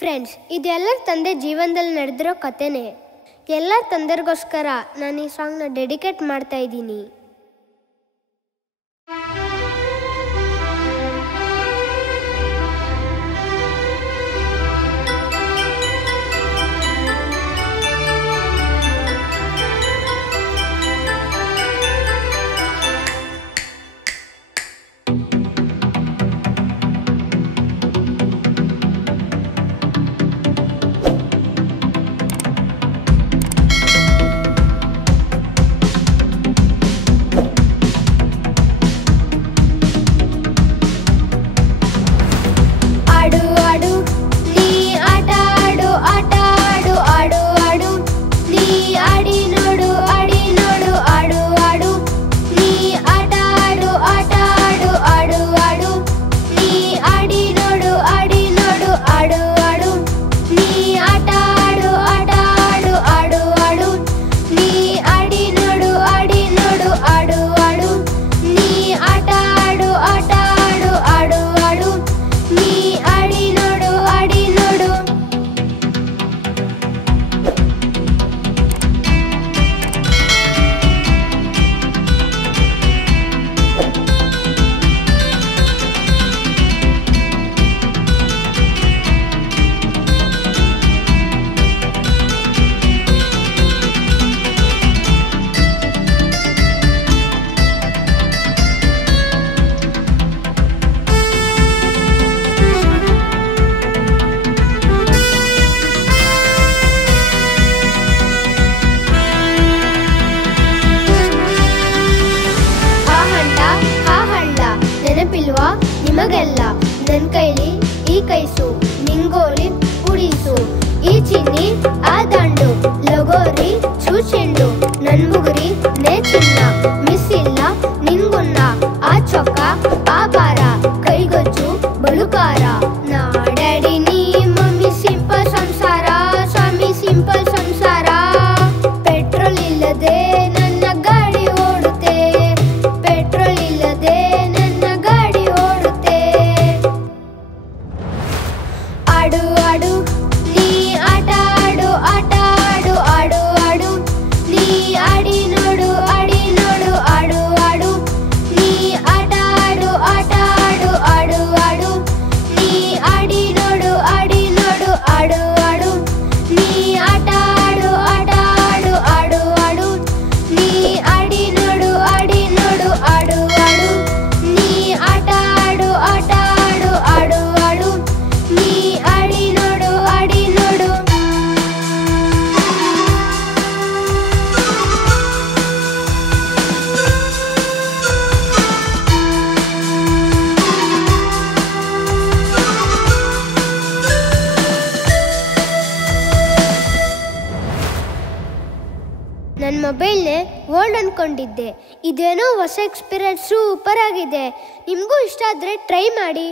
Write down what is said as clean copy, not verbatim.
Friends, ಇದೆಲ್ಲರ ತಂದೆ ಜೀವನದಲ್ಲಿ ನಡೆದಿರೋ ಕಥೆನೇ. ಎಲ್ಲ ತಂದೆರಿಗೋಸ್ಕರ ನಾನು ಈ ಸಾಂಗ್ನ ಡೆಡಿಕೇಟ್ ಮಾಡ್ತಾ ಇದ್ದೀನಿ. ನಿಮಗೆಲ್ಲ ನನ್ ಕೈಲಿ ಈ ಕೈಸು ನಿಂಗೋಲಿ ಉಡಿಸು ಈ ಚಿನ್ನಿ ಆ ದಂಡು ಲಗೋರಿ ಚೂಚೆಂಡು ನನ್ ಮುಗುರಿ ನೇ ಚಿನ್ನ ಮಿಸ್ ಇಲ್ಲ ನಿನ್ಗುನ್ನ ಆ ಚೊಕ್ಕ ಆ ಬಾರ ಕೈಗೊಜ್ಜು ಬಳುಕಾರ ನಾಡಡಿ ನೀ ಮಮ್ಮಿ ಸಿಂಪಲ್ ಸಂಸಾರ ಸ್ವಾಮಿ ಸಿಂಪಲ್ ಸಂಸಾರ ಪೆಟ್ರೋಲ್ ಇಲ್ಲದೆ ನನ್ನ ಗಾಡಿ ಓಡುತ್ತೆ ಪೆಟ್ರೋಲ್ ಇಲ್ಲದೆ ಆಡು ಆಡು ನೀ ಆಟ ಆಡು ಆಟ ಆಡು ಆಡು ಆಡು ನೀ ಆಡಿ ನೋಡು ಆಡು ಆಡು ನೀ ಆಟ ಆಡು ಆಟ ಆಡು ಆಡು ಆಡು ನೀ ಆಡಿ ನೋಡು ಆಡು ಆಡು ನೀ ಆಟ ಆಡು ಆಟ ಆಡು ಆಡು ಆಡು ನೀ ಆಡಿ ನೋಡು ಆಡು ಆಡು ನೀ ಆಟ ಆಡು ಆಟ ಆಡು ಆಡು ಆಡು ನೀ ಆಡಿ ನೋಡು ನನ್ನ ಮೊಬೈಲ್ನೇ ಓಲ್ಡ್ ಅನ್ಕೊಂಡಿದ್ದೆ. ಇದೇನೋ ಹೊಸ ಎಕ್ಸ್ಪೀರಿಯನ್ಸ್ ಸೂಪರ್ ಆಗಿದೆ. ನಿಮಗೂ ಇಷ್ಟ ಆದರೆ ಟ್ರೈ ಮಾಡಿ.